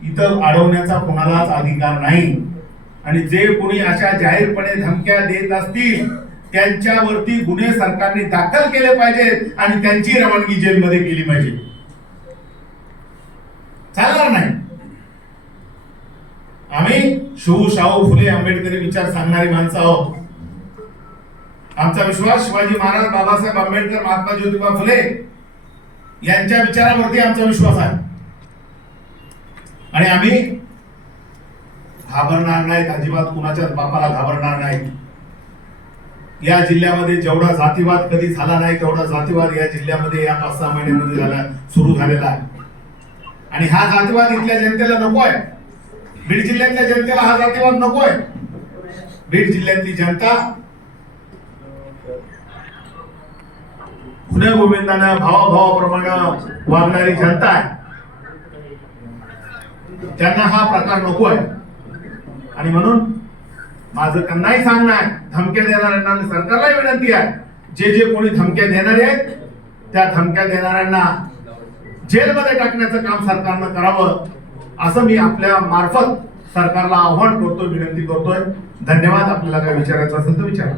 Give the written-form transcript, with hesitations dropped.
इथं अडवण्याचा कोणालाच अधिकार नाही। आणि जे कोणी अशा जाहीरपणे धमक्या देत असतील त्यांच्यावरती गुन्हे सरकारने दाखल केले पाहिजेत आणि त्यांची रवानगी जेलमध्ये केली पाहिजे। चालणार नाही। आम्ही शाहू फुले आंबेडकरी विचार सांगणारी माणसं आहोत। आमचा विश्वास शिवाजी महाराज, बाबासाहेब आंबेडकर, महात्मा ज्योतिबा फुले यांच्या विचारावरती आमचा विश्वास आहे आणि आम्ही घाबरणार नाहीत, अजिबात कुणाच्याच बापाला घाबरणार नाहीत। या जिल्ह्यामध्ये जेवढा जातीवाद कधी झाला नाही तेवढा जातीवाद या जिल्ह्यामध्ये या 5-6 महिन्यामध्ये सुरू झालेला आहे आणि हा जातीवाद इथल्या जनतेला नकोय। बीड जिल्ह्यातल्या जनतेला हा जातीवाद नकोय। बीड जिल्ह्यातली जनता गुन्हे गोविंदानं भावाभावाप्रमाणे वागणारी जनता आहे। त्यांना हा प्रकार नको आहे आणि म्हणून माझं त्यांनाही सांगणं आहे, धमक्या देणाऱ्यांना सरकारलाही विनंती आहे, जे कोणी धमक्या देणारे आहेत त्या धमक्या देणाऱ्यांना जेलमध्ये टाकण्याचं काम सरकारनं करावं असं मी आपल्या मार्फत सरकारला आव्हान करतोय, विनंती करतोय। धन्यवाद। आपल्याला काय विचारायचं असेल तर विचारा।